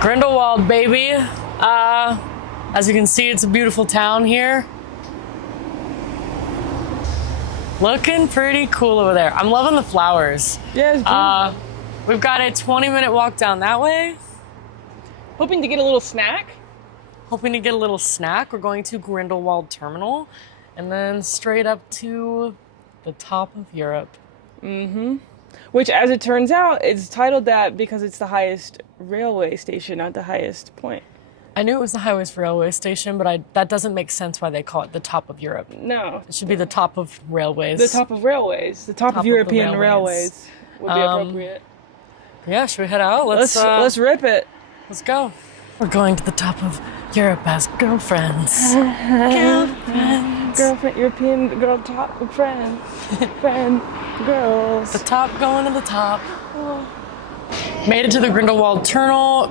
Grindelwald, baby. As you can see, it's a beautiful town here. Looking pretty cool over there. I'm loving the flowers. Yeah, it's beautiful. We've got a 20-minute walk down that way. Hoping to get a little snack. Hoping to get a little snack. We're going to Grindelwald Terminal and then straight up to the top of Europe. Mm-hmm. Which, as it turns out, is titled that because it's the highest railway station, not the highest point. I knew it was the highest railway station, but that doesn't make sense why they call it the top of Europe. No. It should be the top of railways. The top of railways. The top of European railways would be appropriate. Yeah, should we head out? Let's rip it. Let's go. We're going to the top of Europe as girlfriends. Girlfriends. Girlfriend, European girl top friend. Friend, girls. The top going to the top. Oh. Made it to the Grindelwald Terminal.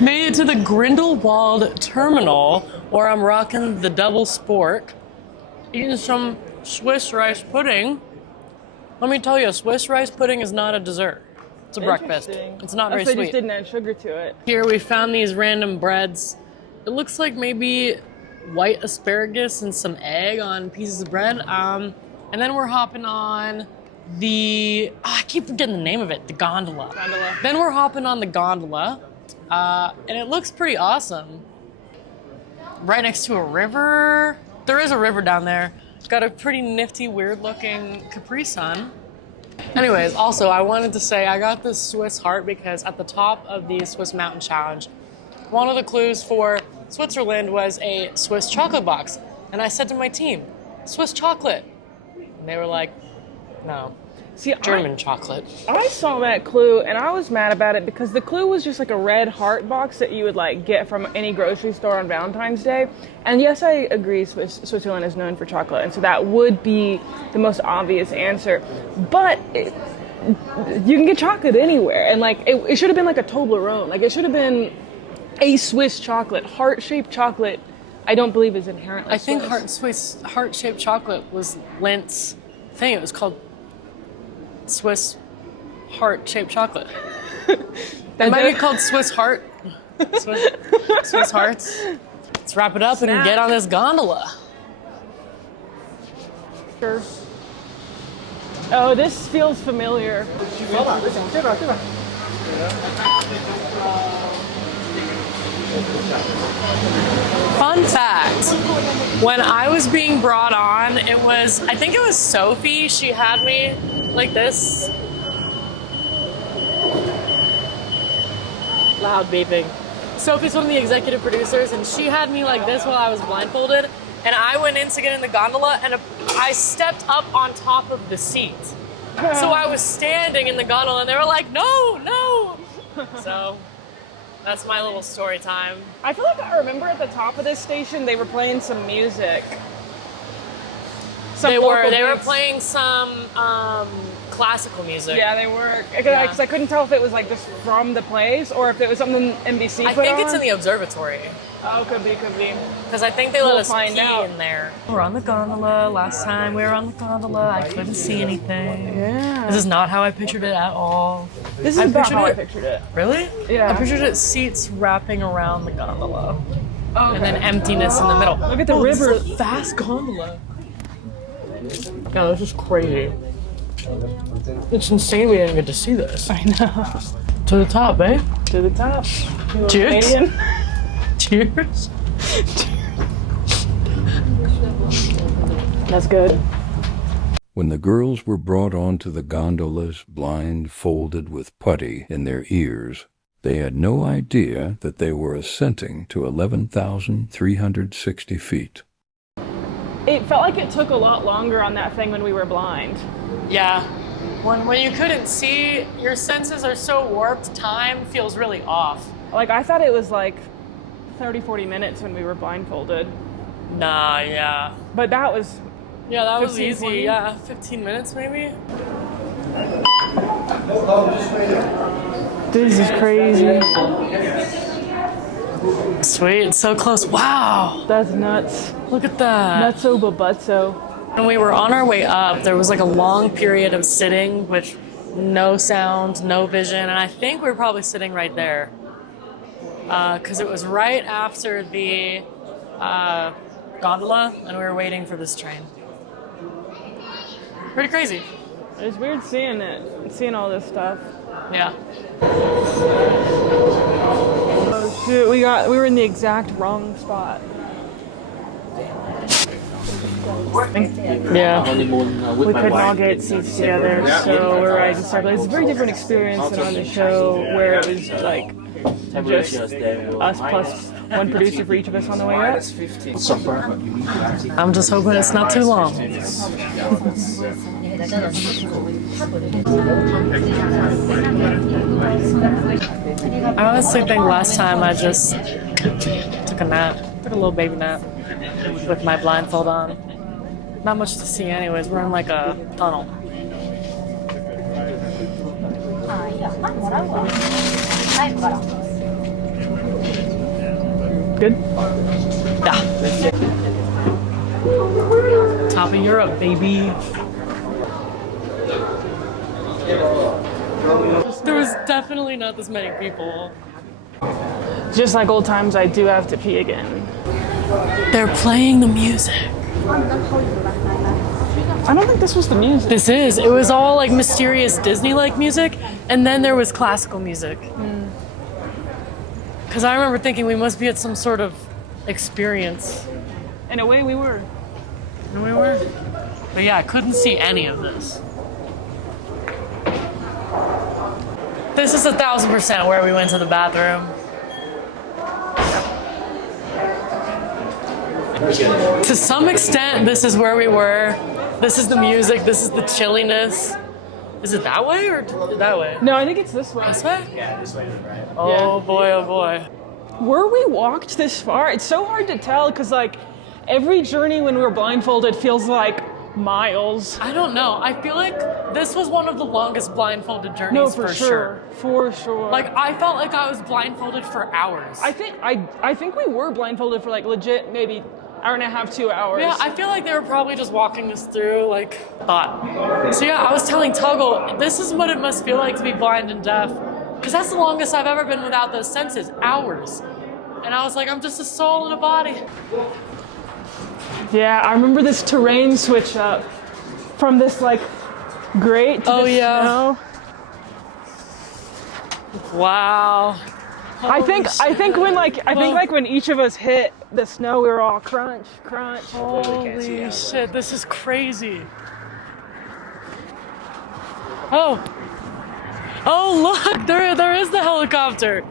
Made it to the Grindelwald Terminal, where I'm rocking the double spork, eating some Swiss rice pudding. Let me tell you, Swiss rice pudding is not a dessert. It's a breakfast. It's not very sweet. They just didn't add sugar to it. Here we found these random breads. It looks like maybe white asparagus and some egg on pieces of bread. And then we're hopping on the, I keep forgetting the name of it, the gondola. Then we're hopping on the gondola, and it looks pretty awesome. Right next to a river. There is a river down there. It's got a pretty nifty, weird-looking Capri Sun. Anyways, also, I wanted to say I got this Swiss heart because at the top of the Swiss Mountain Challenge, one of the clues for Switzerland was a Swiss chocolate box. And I said to my team, Swiss chocolate. And they were like, no. See, German chocolate. I saw that clue and I was mad about it because the clue was just like a red heart box that you would like get from any grocery store on Valentine's Day. And yes, I agree, Switzerland is known for chocolate, and so that would be the most obvious answer. But you can get chocolate anywhere, and like it should have been like a Toblerone. Like it should have been a Swiss chocolate, heart-shaped chocolate. I don't believe is inherently Swiss. I think heart-shaped chocolate was Lintt's thing. It was called Swiss heart-shaped chocolate. That might be called Swiss heart. Swiss hearts. Let's wrap it up and get on this gondola. Sure. Oh, this feels familiar. Fun fact, when I was being brought on, I think it was Sophie, she had me like this. Loud beeping. Sophie's one of the executive producers, and she had me like this while I was blindfolded, and I went in to get in the gondola, and I stepped up on top of the seat. So I was standing in the gondola, and they were like, no, no. So that's my little story time. I feel like I remember at the top of this station, they were playing some music. They were playing some classical music. Yeah, they were. Because I couldn't tell if it was like just from the plays or if it was something NBC put on. I think it's in the observatory. Oh, could be. Because I think they let us pee in there. We're on the gondola. Last time we were on the gondola, I couldn't see anything. Yeah. This is not how I pictured it at all. This is about how I pictured it. Really? Yeah. I pictured it seats wrapping around the gondola. Oh, and then emptiness in the middle. Look at the river. This is a fast gondola. Yeah, this is crazy. It's insane we didn't get to see this. I know. To the top, babe. To the top. Cheers. Cheers. That's good. When the girls were brought onto the gondolas, blindfolded with putty in their ears, they had no idea that they were ascending to 11,360 feet. It felt like it took a lot longer on that thing when we were blind. Yeah. When you couldn't see, your senses are so warped, time feels really off. Like, I thought it was like 30, 40 minutes when we were blindfolded. Nah, yeah. But that was... Yeah, that was easy. 20? Yeah, 15 minutes maybe. This is crazy. Sweet, it's so close. Wow. That's nuts. Look at that. Nutso but butso. When we were on our way up, there was like a long period of sitting, which no sound, no vision, and I think we were probably sitting right there because it was right after the gondola, and we were waiting for this train. Pretty crazy. It's weird seeing seeing all this stuff. Yeah. Oh shoot, we were in the exact wrong spot. Yeah. We couldn't all get seats together, so we're riding separately. It's a very different experience than on the show where it was like just us plus one producer for each of us on the way up. I'm just hoping it's not too long. I honestly think last time I just took a nap, took a little baby nap with my blindfold on. Not much to see anyways, we're in like a tunnel. Good? Yeah. Top of Europe, baby. There was definitely not this many people. Just like old times, I do have to pee again. They're playing the music. I don't think this was the music. This is. It was all like mysterious Disney-like music, and then there was classical music. Because I remember thinking we must be at some sort of experience. In a way, we were. And we were. But yeah, I couldn't see any of this. This is 1000% where we went to the bathroom. To some extent, this is where we were. This is the music. This is the chilliness. Is it that way or that way? No, I think it's this way. This way? Yeah, this way is right. Oh boy, oh boy. Were we walked this far? It's so hard to tell because like every journey when we were blindfolded feels like miles. I don't know. I feel like this was one of the longest blindfolded journeys No, for for sure. sure. For sure. Like I felt like I was blindfolded for hours. I think we were blindfolded for like legit maybe hour and a half, 2 hours. Yeah, I feel like they were probably just walking us through like thought. So yeah, I was telling Tuggle, this is what it must feel like to be blind and deaf. Because that's the longest I've ever been without those senses, hours. And I was like, I'm just a soul in a body. Yeah, I remember this terrain switch up from this like grate to the snow. Wow. I think when each of us hit the snow, we were all crunch, crunch. Holy shit, this is crazy. Oh. Oh, look, there is the helicopter.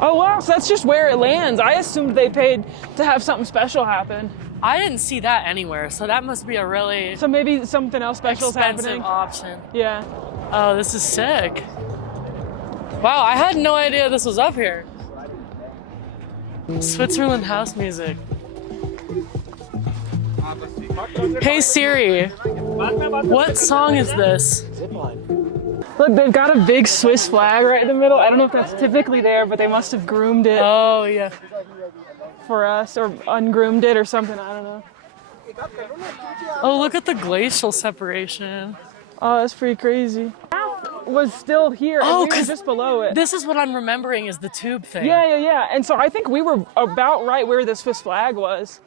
Oh wow, so that's just where it lands. I assumed they paid to have something special happen. I didn't see that anywhere, so that must be a really So maybe something else special is expensive happening. option. Yeah. Oh, this is sick. Wow, I had no idea this was up here. Switzerland house music. Hey Siri, what song is this? Look, they've got a big Swiss flag right in the middle. I don't know if that's typically there, but they must have groomed it Oh yeah. for us or ungroomed it or something. I don't know. Oh, look at the glacial separation. Oh, that's pretty crazy. Was still here and Oh, we were 'cause just below it. This is what I'm remembering is the tube thing. Yeah. And so I think we were about right where the Swiss flag was.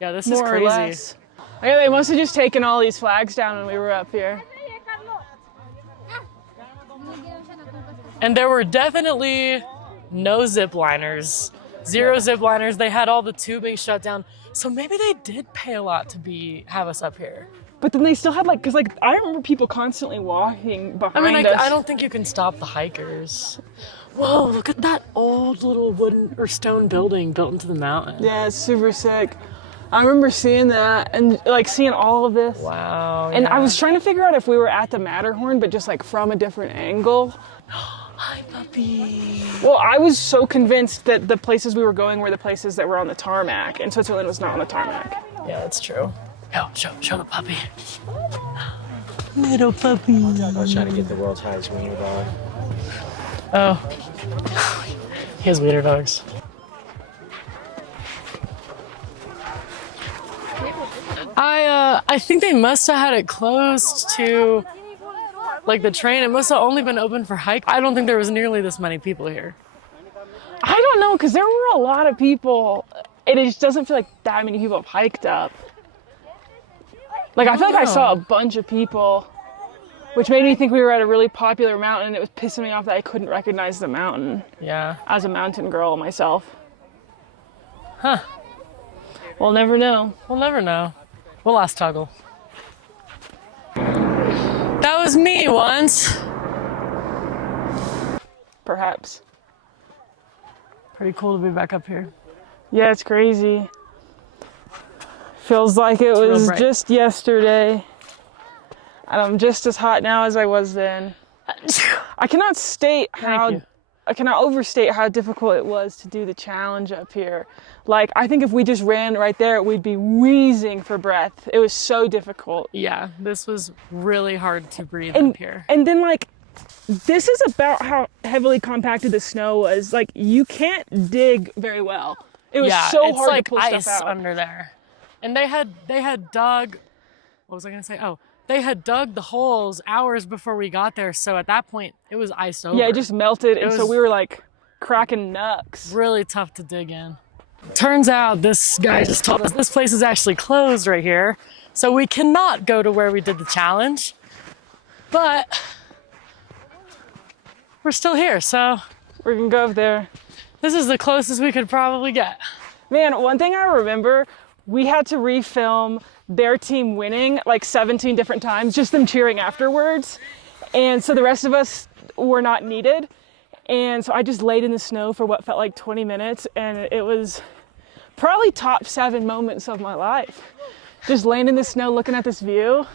Yeah, this is More or crazy. less. Yeah, they must have just taken all these flags down when we were up here. And there were definitely no zip liners. Zero zip liners. They had all the tubing shut down. So maybe they did pay a lot to have us up here. But then they still had because I remember people constantly walking behind I mean, us. I don't think you can stop the hikers. Whoa, look at that old little wooden or stone building built into the mountain. Yeah, it's super sick. I remember seeing that and seeing all of this. Wow. And I yeah. was trying to figure out if we were at the Matterhorn, but just from a different angle. Hi, puppy. Well, I was so convinced that the places we were going were the places that were on the tarmac, and Switzerland was not on the tarmac. Yeah, that's true. Yo, show the puppy. Little puppy. I was trying to get the world's highest wiener dog. Oh. He has wiener dogs. I think they must have had it closed to Like the train, it must have only been open for hike. I don't think there was nearly this many people here. I don't know, because there were a lot of people. It just doesn't feel like that many people have hiked up. Like, I feel like I saw a bunch of people, which made me think we were at a really popular mountain, and it was pissing me off that I couldn't recognize the mountain. Yeah. As a mountain girl myself. Huh. We'll never know. We'll never know. We'll ask Toggle. That was me once. Perhaps. Pretty cool to be back up here. Yeah, it's crazy. Feels like it was just yesterday. And I'm just as hot now as I was then. I cannot overstate how difficult it was to do the challenge up here. Like, I think if we just ran right there, we'd be wheezing for breath. It was so difficult. Yeah, this was really hard to breathe up here. And then, like, this is about how heavily compacted the snow was. Like, you can't dig very well. It was so hard like to pull ice stuff out. under there. And they had dug, what was I gonna say? Oh, they had dug the holes hours before we got there. So at that point, it was iced over. Yeah, it just melted. And so we were like cracking knucks. Really tough to dig in. Turns out this guy just told us this place is actually closed right here. So we cannot go to where we did the challenge. But we're still here, so we're gonna go up there. This is the closest we could probably get. Man, one thing I remember, we had to refilm their team winning like 17 different times, just them cheering afterwards. And so the rest of us were not needed. And so I just laid in the snow for what felt like 20 minutes. And it was probably top 7 moments of my life. Just laying in the snow, looking at this view.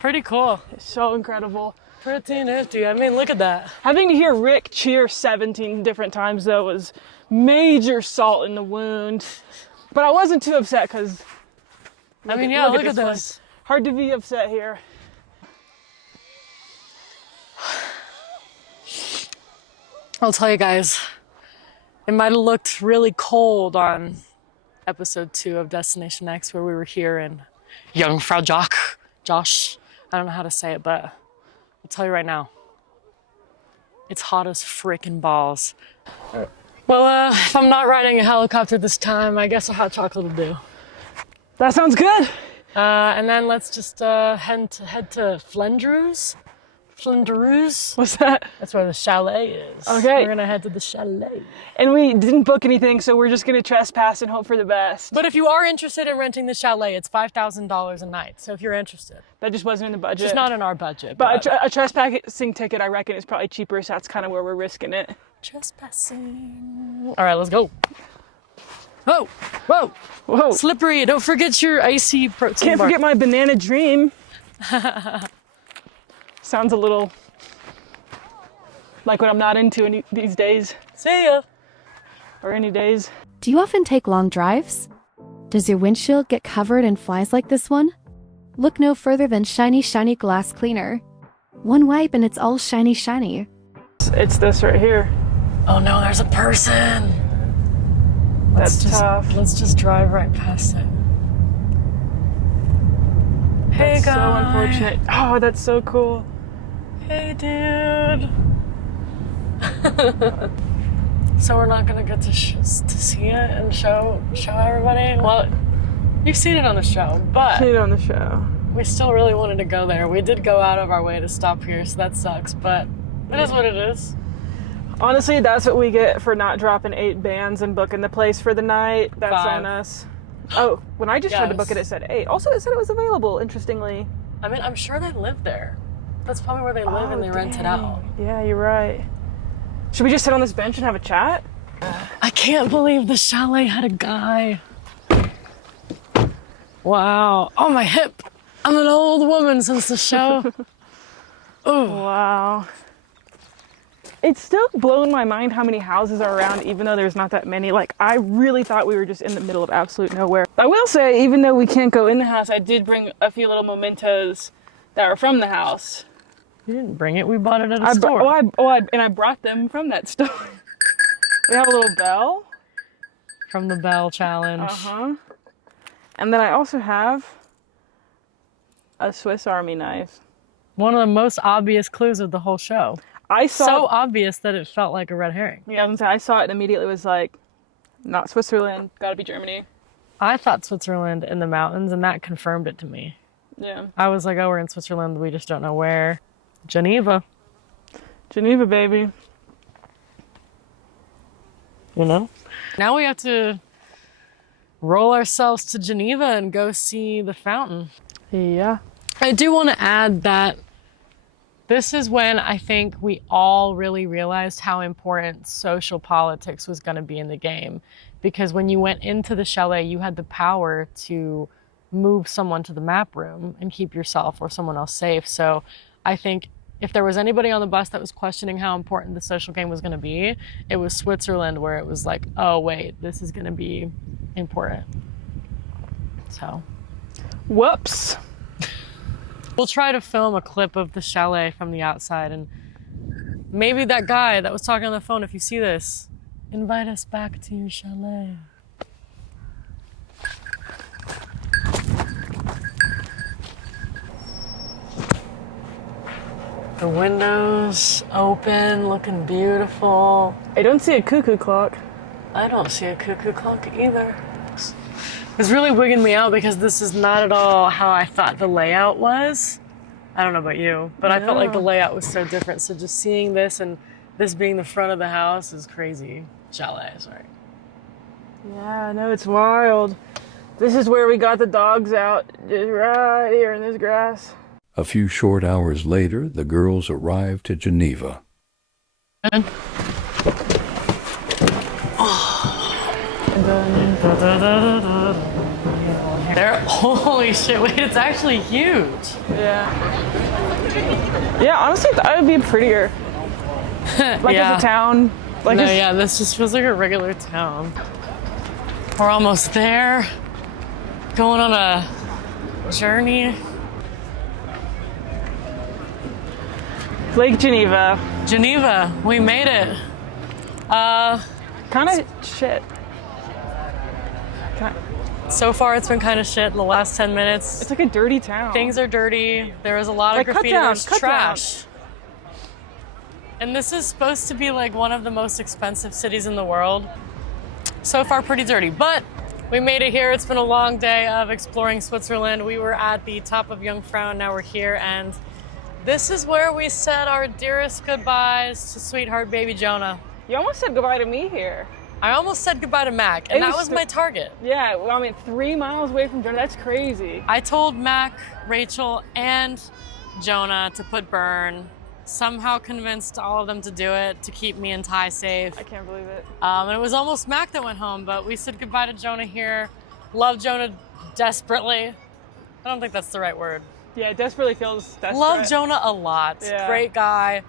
Pretty cool. It's so incredible. Pretty nifty. I mean, look at that. Having to hear Rick cheer 17 different times though was major salt in the wound. But I wasn't too upset because, I mean, yeah, look at this. Hard to be upset here. I'll tell you guys, it might have looked really cold on episode 2 of Destination X where we were here in Jungfraujoch. Josh, I don't know how to say it, but I'll tell you right now, it's hot as frickin' balls. Well, if I'm not riding a helicopter this time, I guess a hot chocolate will do. That sounds good. And then let's just head to Flinders. What's that? That's where the chalet is. Okay. We're gonna head to the chalet. And we didn't book anything, so we're just gonna trespass and hope for the best. But if you are interested in renting the chalet, it's $5,000 a night. So if you're interested. That just wasn't in the budget. Just not in our budget. But a trespassing ticket, I reckon, is probably cheaper, so that's kind of where we're risking it. Trespassing. All right, let's go. Whoa, whoa, whoa. Slippery. Don't forget your icy protein Can't bar. forget my banana dream. Sounds a little like what I'm not into these days. See ya. Or any days. Do you often take long drives? Does your windshield get covered in flies like this one? Look no further than Shiny Shiny Glass Cleaner. One wipe and it's all shiny shiny. It's this right here. Oh no, there's a person. That's tough. Let's just drive right past it. Hey, that's guy. So unfortunate. Oh, that's so cool. Hey, dude. So we're not gonna get to see it and show everybody. Well, you've seen it on the show, but seen it on the show. We still really wanted to go there. We did go out of our way to stop here, so that sucks. But it is what it is. Honestly, that's what we get for not dropping 8 bands and booking the place for the night. That's 5. on us. Oh, when I just tried to book it said 8. Also, it said it was available, interestingly. I mean, I'm sure they live there. That's probably where they live and they rent it out. Yeah, you're right. Should we just sit on this bench and have a chat? I can't believe the chalet had a guy. Wow. Oh, my hip. I'm an old woman since the show. Oh. Wow. It's still blowing my mind how many houses are around, even though there's not that many. Like, I really thought we were just in the middle of absolute nowhere. I will say, even though we can't go in the house, I did bring a few little mementos that are from the house. You didn't bring it. We bought it at a store. And I brought them from that store. We have a little bell. From the bell challenge. Uh-huh. And then I also have a Swiss Army knife. One of the most obvious clues of the whole show. I saw So obvious that it felt like a red herring. Yeah, I was gonna say, I saw it and immediately was like, not Switzerland, gotta be Germany. I thought Switzerland in the mountains, and that confirmed it to me. Yeah. I was like, oh, we're in Switzerland. We just don't know where. Geneva. Geneva, baby. You know? Now we have to roll ourselves to Geneva and go see the fountain. Yeah. I do want to add that this is when I think we all really realized how important social politics was going to be in the game. Because when you went into the chalet, you had the power to move someone to the map room and keep yourself or someone else safe. So I think if there was anybody on the bus that was questioning how important the social game was going to be, it was Switzerland, where it was like, oh, wait, this is going to be important. So. Whoops. We'll try to film a clip of the chalet from the outside, and maybe that guy that was talking on the phone, if you see this, invite us back to your chalet. The windows open, looking beautiful. I don't see a cuckoo clock. I don't see a cuckoo clock either. It's really wigging me out because this is not at all how I thought the layout was. I don't know about you, but I felt like the layout was so different. So just seeing this and this being the front of the house is crazy. Chalet, sorry. Yeah, no, it's wild. This is where we got the dogs out, just right here in this grass. A few short hours later, the girls arrived at Geneva. There, holy shit, wait, it's actually huge. Yeah. Yeah, honestly, that would be prettier. Like Yeah. as a town. Like No, as- yeah, this just feels like a regular town. We're almost there. Going on a journey. Lake Geneva. Geneva, we made it. Kind of shit. So far it's been kind of shit in the last 10 minutes. It's like a dirty town. Things are dirty. There is a lot Like, of cut graffiti. down, There's cut down. trash. And this is supposed to be like one of the most expensive cities in the world. So far pretty dirty, but we made it here. It's been a long day of exploring Switzerland. We were at the top of Jungfrau, and now we're here, and this is where we said our dearest goodbyes to sweetheart baby Jonah. You almost said goodbye to me here. I almost said goodbye to Mack, and It that was was my target. Yeah, well, I mean, 3 miles away from Jonah. That's crazy. I told Mack, Rachel, and Jonah to put burn. Somehow convinced all of them to do it to keep me and Ty safe. I can't believe it. And it was almost Mack that went home, but we said goodbye to Jonah here. Love Jonah desperately. I don't think that's the right word. Yeah, it desperately feels desperate. Love Jonah a lot. Yeah. Great guy.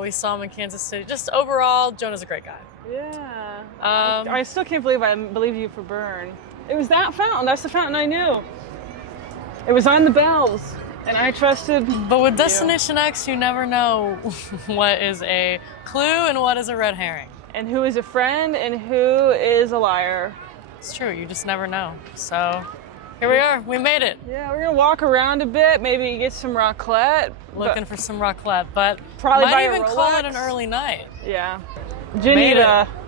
We saw him in Kansas City. Just overall, Jonah's a great guy. Yeah. Um, I still can't believe I believed you for burn. It was that fountain. That's the fountain I knew. It was on the bells, and I trusted. But with Destination X, you never know what is a clue and what is a red herring. And who is a friend and who is a liar. It's true, you just never know. So here we are, we made it. Yeah, we're gonna walk around a bit, maybe get some raclette. Looking for some raclette, but Probably buy might a even call it Rolex. an early night. Yeah. Made Geneva. it.